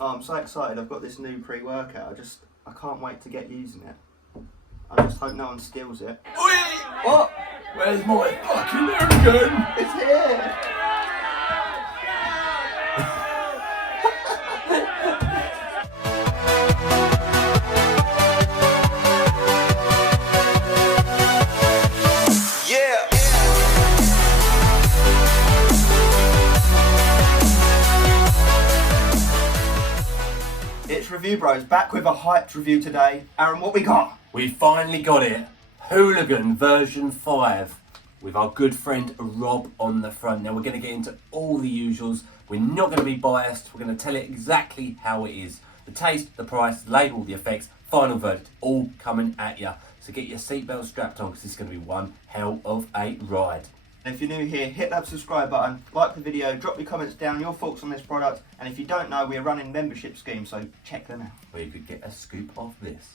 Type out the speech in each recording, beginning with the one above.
Oh, I'm so excited. I've got this new pre-workout. I can't wait to get using it. I just hope no one steals it. What? Where's my fucking Hooligan? It's here! It's Review Bros, back with a hyped review today. Aaron, what we got? We finally got it. Hooligan version 5 with our good friend Rob on the front. Now we're going to get into all the usuals. We're not going to be biased. We're going to tell it exactly how it is. The taste, the price, the label, the effects, final verdict, all coming at you. So get your seatbelt strapped on because this is going to be one hell of a ride. If you're new here, hit that subscribe button, like the video, drop your comments down, your thoughts on this product, and if you don't know, we're running membership schemes, so check them out. Where you could get a scoop of this.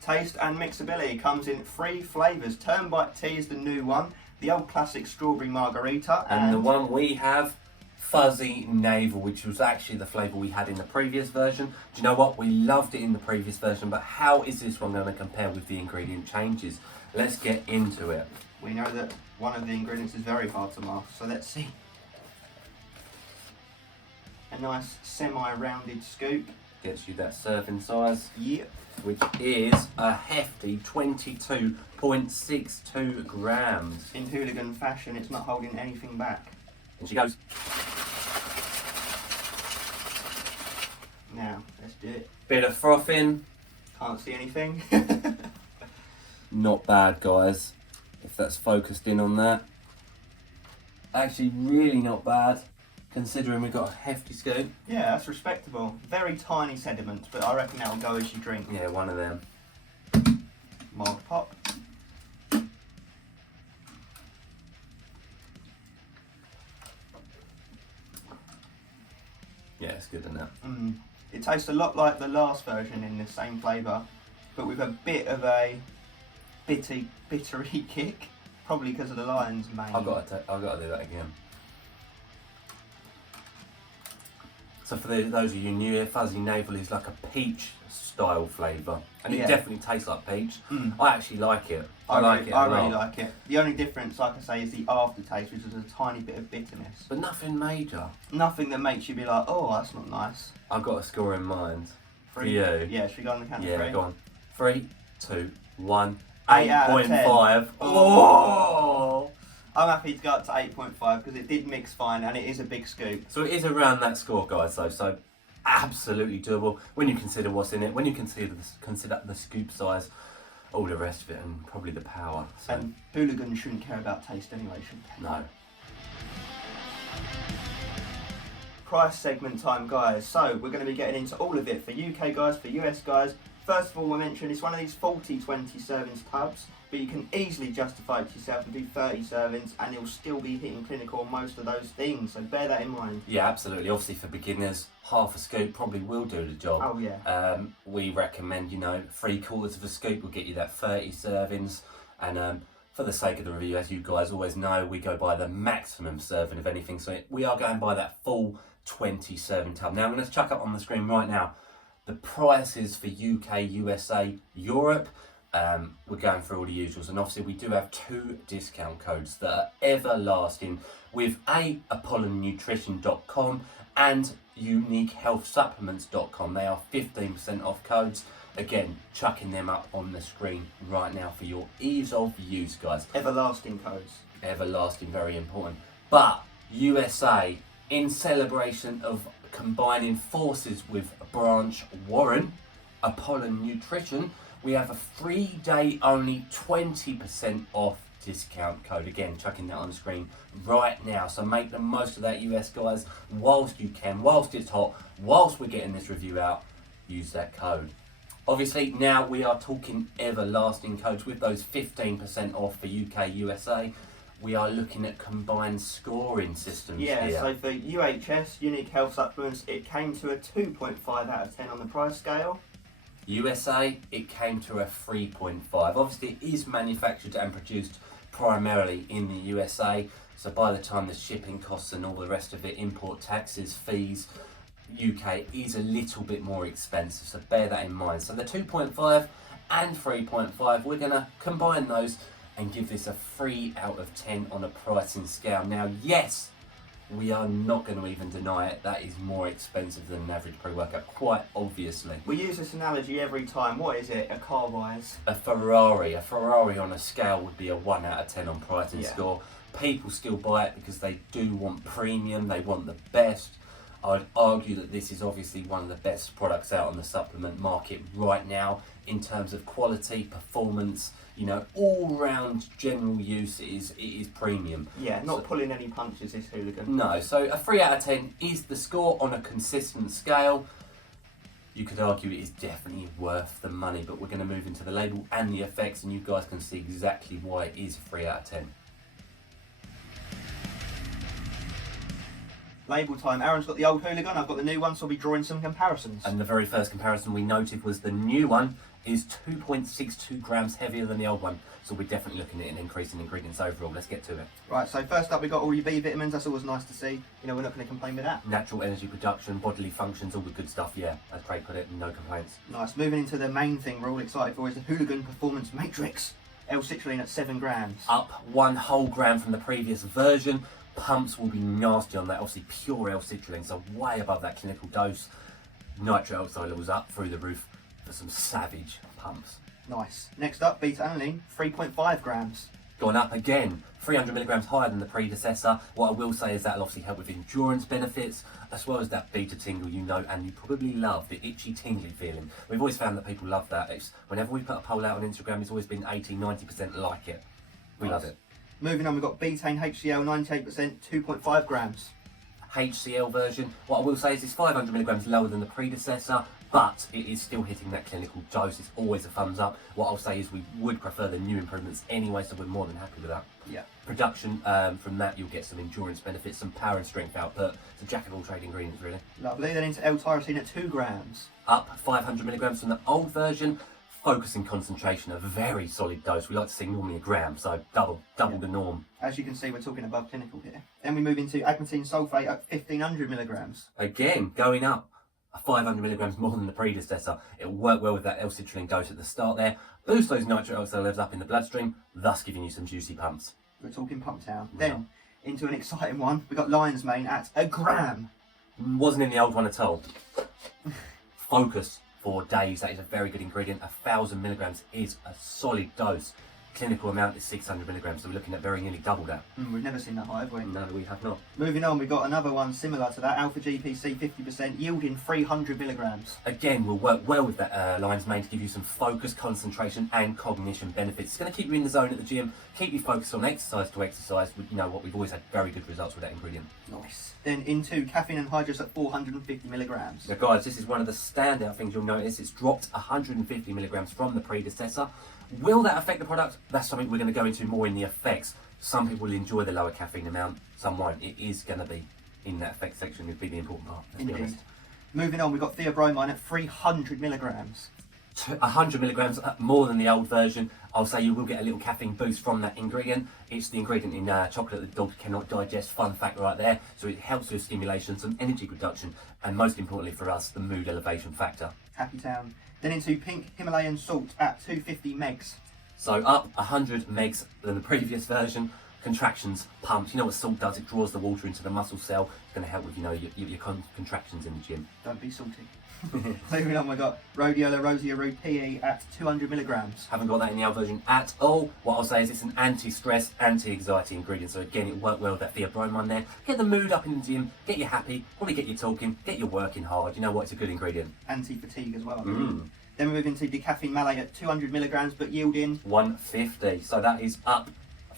Taste and Mixability comes in 3 flavours. Turnbite tea is the new one, the old classic strawberry margarita, and the one we have, fuzzy navel, which was actually the flavour we had in the previous version. Do you know what? We loved it in the previous version, but how is this one going to compare with the ingredient changes? Let's get into it. We know that one of the ingredients is very hard to mask, so let's see. A nice semi-rounded scoop. Gets you that serving size. Yep. Which is a hefty 22.62 grams. In Hooligan fashion, it's not holding anything back. And she goes. Now, let's do it. Bit of frothing. Can't see anything. Not bad, guys. If that's focused in on that. Actually, really not bad, considering we've got a hefty scoop. Yeah, that's respectable. Very tiny sediments, but I reckon that'll go as you drink. Yeah, one of them. Mild pop. Yeah, it's good enough. It tastes a lot like the last version in the same flavour, but with a bit of a bittery kick, probably because of the lion's mane. I've got to do that again. So for those of you new here, fuzzy navel is like a peach style flavour, and it definitely tastes like peach. I actually like it. I really like it. The only difference, like I say, is the aftertaste, which is a tiny bit of bitterness. But nothing major. Nothing that makes you be like, oh, that's not nice. I've got a score in mind. 3. For you. Yeah, should we go on the count of 3? Yeah, go on. 3, 2, 1. 8.5. Oh! I'm happy to go up to 8.5 because it did mix fine and it is a big scoop. So it is around that score, guys, though, so absolutely doable when you consider what's in it, when you consider the scoop size, all the rest of it, and probably the power. So. And Hooligan shouldn't care about taste anyway, should they? No. Price segment time, guys. So we're going to be getting into all of it for UK guys, for US guys. First of all, we mentioned it's one of these 40-20 servings tubs, but you can easily justify it to yourself and do 30 servings and you'll still be hitting clinical on most of those things, so bear that in mind. Yeah, absolutely. Obviously for beginners, half a scoop probably will do the job. Oh yeah. We recommend, 3/4 of a scoop will get you that 30 servings, and for the sake of the review, as you guys always know, we go by the maximum serving of anything, so we are going by that full 20 serving tub. Now I'm going to chuck up on the screen right now the prices for UK, USA, Europe. We're going through all the usuals, and obviously we do have 2 discount codes that are everlasting with apollonnutrition.com and uniquehealthsupplements.com. They are 15% off codes. Again, chucking them up on the screen right now for your ease of use, guys. Everlasting codes. Everlasting, very important. But USA, in celebration of combining forces with Branch Warren, Apollon Nutrition, we have a 3-day only 20% off discount code. Again, chucking that on the screen right now. So make the most of that, US guys, whilst you can, whilst it's hot, whilst we're getting this review out, use that code. Obviously, now we are talking everlasting codes with those 15% off for UK, USA. We are looking at combined scoring systems here. So for UHS, Unique Health Supplements, it came to a 2.5 out of 10 on the price scale. USA, it came to a 3.5. Obviously, it is manufactured and produced primarily in the USA. So by the time the shipping costs and all the rest of it, import taxes, fees, UK is a little bit more expensive. So bear that in mind. So the 2.5 and 3.5, we're going to combine those and give this a 3 out of 10 on a pricing scale. Now, yes, we are not going to even deny it. That is more expensive than an average pre-workout, quite obviously. We use this analogy every time. What is it, a car-wise? A Ferrari on a scale would be a 1 out of 10 on pricing score. People still buy it because they do want premium, they want the best. I'd argue that this is obviously one of the best products out on the supplement market right now in terms of quality, performance, you know, all round general use it is premium. Yeah, not pulling any punches, this Hooligan. No, so a 3 out of 10 is the score on a consistent scale. You could argue it is definitely worth the money, but we're going to move into the label and the effects and you guys can see exactly why it is a 3 out of 10. Label time. Aaron's got the old Hooligan, I've got the new one, so I'll be drawing some comparisons. And the very first comparison we noted was the new one is 2.62 grams heavier than the old one. So we're definitely looking at an increase in ingredients overall. Let's get to it. Right, so first up we've got all your B vitamins, that's always nice to see. You know, we're not going to complain with that. Natural energy production, bodily functions, all the good stuff, yeah. As Craig put it, no complaints. Nice. Moving into the main thing we're all excited for is the Hooligan Performance Matrix. L-citrulline at 7 grams. Up 1 whole gram from the previous version. Pumps will be nasty on that, obviously pure L-citrulline, so way above that clinical dose. Nitric oxide levels up through the roof for some savage pumps. Nice. Next up, beta-alanine, 3.5 grams. Gone up again, 300 milligrams higher than the predecessor. What I will say is that'll obviously help with endurance benefits, as well as that beta tingle you know, and you probably love the itchy tingly feeling. We've always found that people love that. Whenever we put a poll out on Instagram, it's always been 80-90% like it. We love it. Moving on, we've got betaine HCl, 98%, 2.5 grams. HCl version, what I will say is it's 500 milligrams lower than the predecessor, but it is still hitting that clinical dose. It's always a thumbs up. What I'll say is we would prefer the new improvements anyway, so we're more than happy with that. Yeah. Production, from that you'll get some endurance benefits, some power and strength output. It's a jack of all trade ingredients really. Lovely. Then into L-tyrosine at 2 grams. Up 500 milligrams from the old version. Focusing concentration, a very solid dose. We like to see normally a gram, so double the norm. As you can see, we're talking above clinical here. Then we move into agmatine sulfate at 1500 milligrams. Again, going up 500 milligrams more than the predecessor. It'll work well with that L-citrulline dose at the start there. Boost those nitric oxide levels up in the bloodstream, thus giving you some juicy pumps. We're talking pump town. Yeah. Then into an exciting one, we've got lion's mane at 1 gram. Wasn't in the old one at all. Focus. For days, that is a very good ingredient. 1000 milligrams is a solid dose. Clinical amount is 600 milligrams, so we're looking at very nearly double that. We've never seen that high, have we? No, we have not. Moving on, we've got another one similar to that, alpha GPC 50%, yielding 300 milligrams. Again, will work well with that lion's mane to give you some focus, concentration, and cognition benefits. It's going to keep you in the zone at the gym, keep you focused on exercise to exercise. You know what, we've always had very good results with that ingredient. Nice. Then into caffeine anhydrous at 450 milligrams. Now, guys, this is one of the standout things you'll notice. It's dropped 150 milligrams from the predecessor. Will that affect the product? That's something we're going to go into more in the effects. Some people will enjoy the lower caffeine amount, some won't. It is going to be in that effects section, would be the important part. Indeed. Moving on, we've got theobromine at 300 milligrams. 100 milligrams more than the old version. I'll say you will get a little caffeine boost from that ingredient. It's the ingredient in chocolate that dogs cannot digest. Fun fact right there. So it helps with stimulation, some energy production, and most importantly for us, the mood elevation factor. Happy town. Then into pink Himalayan salt at 250 megs. So up 100 megs than the previous version. Contractions, pumps. You know what salt does? It draws the water into the muscle cell. It's going to help with, you know, your contractions in the gym. Don't be salty. Moving on, we've got rhodiola rosea root PE at 200 milligrams. Haven't got that in the old version at all. What I'll say is it's an anti-stress, anti-anxiety ingredient. So again, it worked well with that theobromine there. Get the mood up in the gym, get you happy, probably get you talking, get you working hard. You know what? It's a good ingredient. Anti-fatigue as well. Then we move into decaffeine malate at 200 milligrams, but yielding 150. So that is up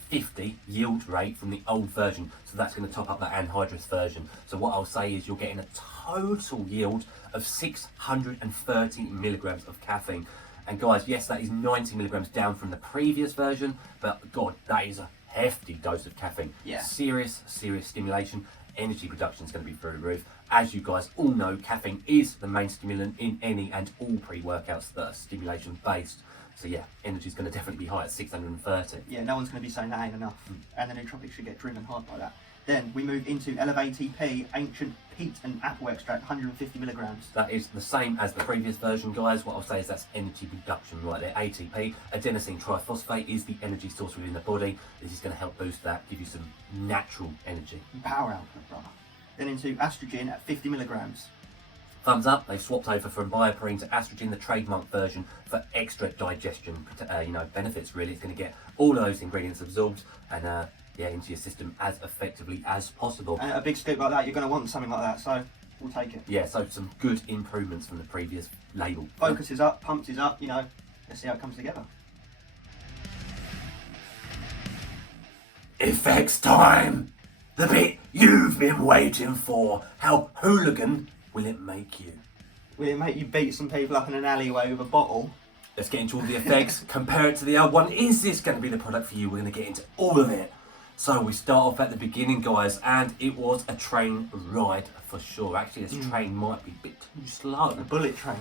50 yield rate from the old version. So that's going to top up that anhydrous version. So what I'll say is you're getting a total yield of 630 milligrams of caffeine. And guys, yes, that is 90 milligrams down from the previous version, but God, that is a hefty dose of caffeine. Yeah. Serious stimulation. Energy production is going to be through the roof. As you guys all know, caffeine is the main stimulant in any and all pre-workouts that are stimulation based. So yeah, energy's going to definitely be high at 630. Yeah, no one's going to be saying that ain't enough. And the nootropics should get driven hard by that. Then we move into Elevate ATP, Ancient Peat and Apple Extract, 150 milligrams. That is the same as the previous version, guys. What I'll say is that's energy production right there. ATP, adenosine triphosphate, is the energy source within the body. This is going to help boost that, give you some natural energy. Power output, brother. Then into Estrogen at 50 milligrams. Thumbs up, they've swapped over from Bioperine to Estrogen, the trademark version, for extra digestion benefits, really. It's going to get all of those ingredients absorbed and into your system as effectively as possible. And a big scoop like that, you're going to want something like that, so we'll take it. Yeah, so some good improvements from the previous label. Focus is up, pumps is up, let's see how it comes together. Effects time! The bit you've been waiting for. How hooligan will it make you? Will it make you beat some people up in an alleyway with a bottle? Let's get into all the effects, compare it to the other one. Is this going to be the product for you? We're going to get into all of it. So we start off at the beginning, guys, and it was a train ride for sure. Actually, this train might be a bit too slow. A bullet train.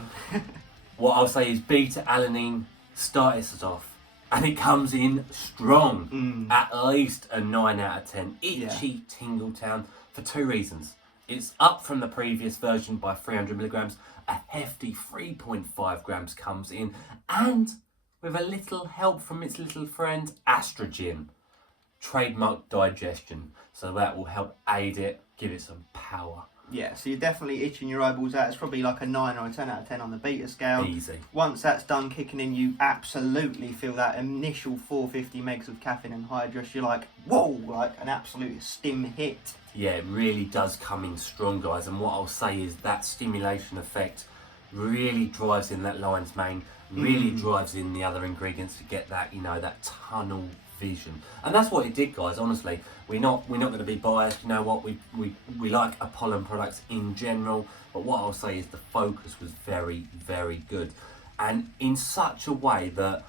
What I'll say is beta-alanine starts us off, and it comes in strong. At least a 9 out of 10. Itchy Tingle Town for 2 reasons. It's up from the previous version by 300 milligrams. A hefty 3.5 grams comes in, and with a little help from its little friend Estrogen. Trademark digestion, so that will help aid it, give it some power. Yeah, so you're definitely itching your eyeballs out. It's probably like a 9 or a 10 out of 10 on the beta scale. Easy. Once that's done kicking in, you absolutely feel that initial 450 megs of caffeine and hydrous. You're like, whoa, like an absolute stim hit. Yeah, it really does come in strong, guys, and what I'll say is that stimulation effect really drives in that lion's mane, really drives in the other ingredients to get that, that tunnel vision. And that's what it did, guys. Honestly, we're not going to be biased. You know what, we like Apollon products in general, but what I'll say is the focus was very, very good, and in such a way that,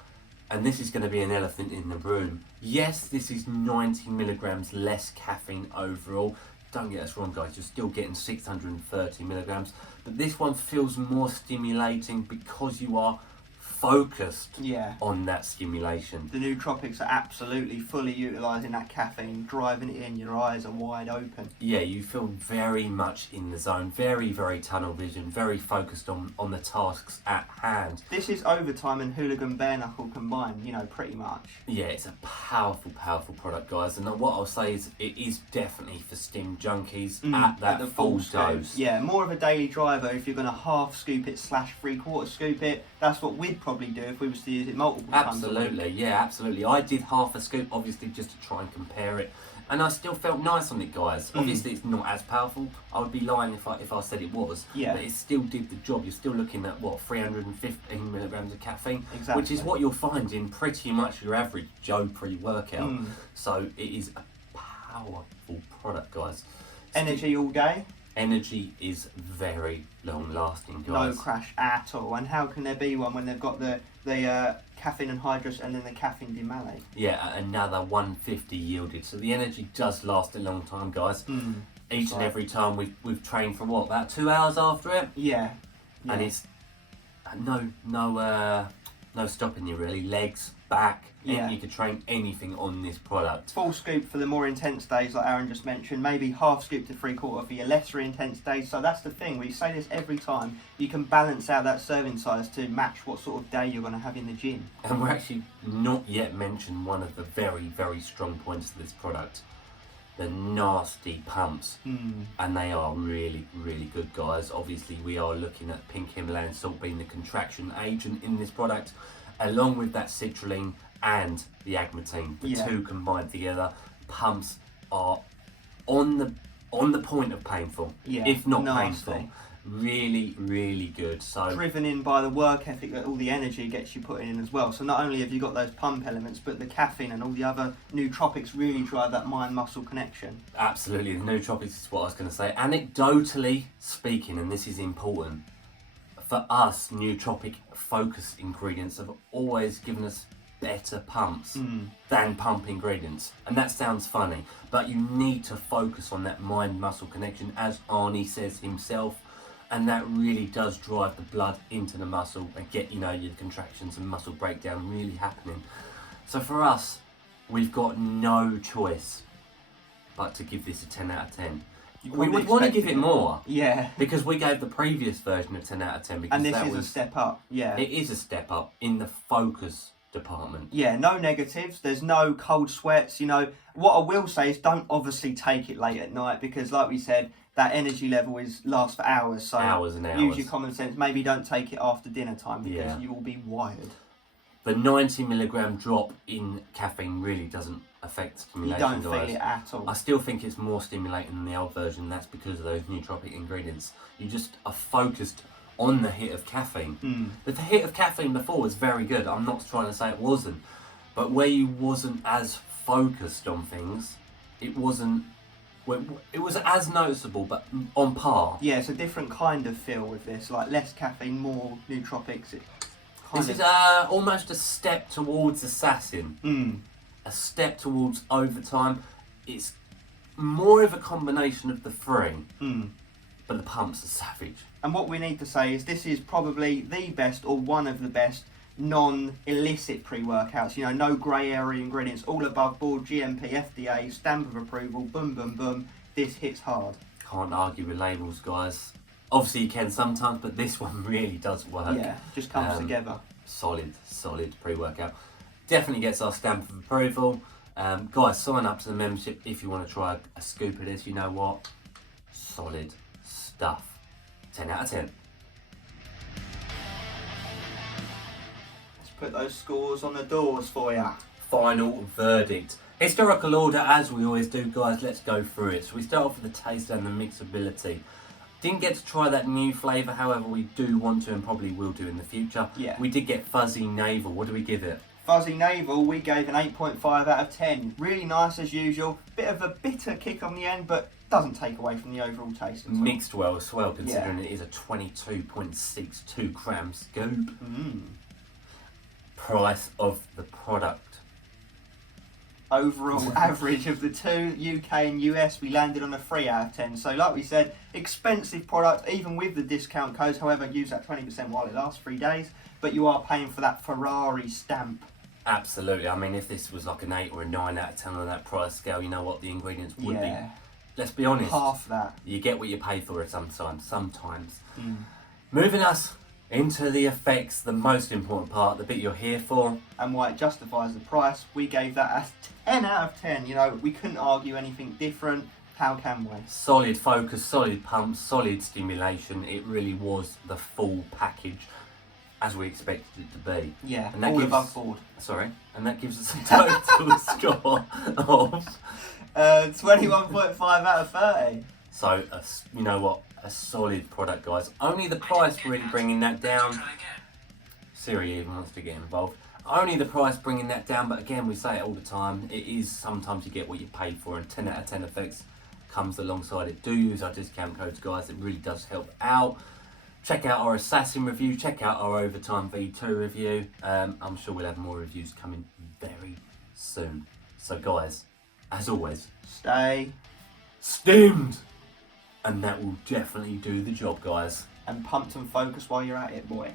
and this is going to be an elephant in the room, yes, this is 90 milligrams less caffeine overall. Don't get us wrong, guys, you're still getting 630 milligrams, but this one feels more stimulating because you are focused on that stimulation. The nootropics are absolutely fully utilising that caffeine, driving it in, your eyes are wide open. Yeah, you feel very much in the zone, very, very tunnel vision, very focused on the tasks at hand. This is Overtime and Hooligan Bare Knuckle combined, pretty much. Yeah, it's a powerful, powerful product, guys, and what I'll say is it is definitely for stim junkies at the full dose. Yeah, more of a daily driver if you're going to half scoop it / 3/4 scoop it. That's what we'd probably do if we was to use it multiple times. Absolutely, yeah, absolutely. I did half a scoop, obviously, just to try and compare it, and I still felt nice on it, guys. Obviously, it's not as powerful. I would be lying if I said it was. Yeah. But it still did the job. You're still looking at, 315 milligrams of caffeine, exactly. Which is what you'll find in pretty much your average Joe pre-workout. So it is a powerful product, guys. Energy all day. Energy is very long lasting, guys. No crash at all. And how can there be one when they've got the caffeine and hydrous and then the caffeine demalate? Yeah, another 150 yielded. So the energy does last a long time, guys. Each and every time we've trained for about 2 hours after it. Yeah. And it's no stopping you really. Legs, back. Yeah. You could train anything on this product. Full scoop for the more intense days, like Aaron just mentioned. Maybe half scoop to 3/4 for your lesser intense days. So that's the thing. We say this every time. You can balance out that serving size to match what sort of day you're going to have in the gym. And we're actually not yet mentioned one of the very, very strong points of this product. The nasty pumps. And they are really, really good, guys. Obviously, we are looking at pink Himalayan salt being the contraction agent in this product, along with that citrulline and the agmatine. The two combined together, pumps are on the point of painful, if not nasty. painful. Really, really good. So driven in by the work ethic that all the energy gets you putting in as well. So not only have you got those pump elements, but the caffeine and all the other nootropics really drive that mind-muscle connection. Absolutely, the nootropics is what I was going to say. Anecdotally speaking, and this is important, for us, nootropic focused ingredients have always given us better pumps than pump ingredients. And that sounds funny, but you need to focus on that mind-muscle connection, as Arnie says himself. and that really does drive the blood into the muscle and get, you know, your contractions and muscle breakdown really happening. So for us, we've got no choice but to give this a 10 out of 10. We would want to give it more. Yeah. Because we gave the previous version a 10 out of 10. Because and this is a step up, yeah. It is a step up in the focus department. Yeah, no negatives. There's no cold sweats, you know. What I will say is don't obviously take it late at night because, like we said, that energy level lasts for hours. So hours and hours. Use your common sense. Maybe don't take it after dinner time because you will be wired. The 90 milligram drop in caffeine really doesn't affect stimulation. You don't feel it at all. I still think it's more stimulating than the old version. That's because of those nootropic ingredients. You just are focused on the hit of caffeine. But the hit of caffeine before was very good. I'm not trying to say it wasn't, but where you wasn't as focused on things, it wasn't. It was as noticeable, but on par. Yeah, it's a different kind of feel with this. Like less caffeine, more nootropics. This is almost a step towards assassin. A step towards overtime. It's more of a combination of the three, but the pumps are savage. And what we need to say is this is probably the best or one of the best non-illicit pre-workouts. You know, no grey area ingredients, all above board, GMP, FDA, stamp of approval, boom, boom, boom. This hits hard. Can't argue with labels, guys. Obviously you can sometimes, but this one really does work. Yeah, just comes together. Solid pre-workout. Definitely gets our stamp of approval. Guys, sign up to the membership if you want to try a scoop of this. You know what? Solid stuff. 10 out of 10. Let's put those scores on the doors for you. Final verdict. Historical order, as we always do, guys. Let's go through it. So we start off with the taste and the mixability. Didn't get to try that new flavour, however we do want to and probably will do in the future. Yeah. We did get Fuzzy Navel. What do we give it? Fuzzy Navel, we gave an 8.5 out of 10. Really nice as usual. Bit of a bitter kick on the end, but doesn't take away from the overall taste. Mixed well as well, considering it is a 22.62 gram scoop. Price of the product. Overall average of the two, UK and US, we landed on a 3 out of 10. So like we said, expensive product, even with the discount codes. However, use that 20% while it lasts 3 days. But you are paying for that Ferrari stamp. Absolutely. I mean, if this was like an 8 or a 9 out of 10 on that price scale, you know what the ingredients would be. Let's be honest. Half that. You get what you pay for it sometimes. Moving us into the effects, the most important part, the bit you're here for. And why it justifies the price, we gave that a 10 out of 10. You know, we couldn't argue anything different. How can we? Solid focus, solid pump, solid stimulation. It really was the full package as we expected it to be. Yeah, and that all gives, above board. Sorry, and that gives us a total score of 21.5 out of 30. So, you know what? A solid product, guys. Only the price really bringing that down. Siri even wants to get involved. Only the price bringing that down, but again, we say it all the time. It is sometimes you get what you pay for, and 10 out of 10 effects comes alongside it. Do use our discount codes, guys. It really does help out. Check out our Assassin review. Check out our Overtime V2 review. I'm sure we'll have more reviews coming very soon. So, guys, as always, stay stimmed. And that will definitely do the job, guys. And pumped and focused while you're at it, boy.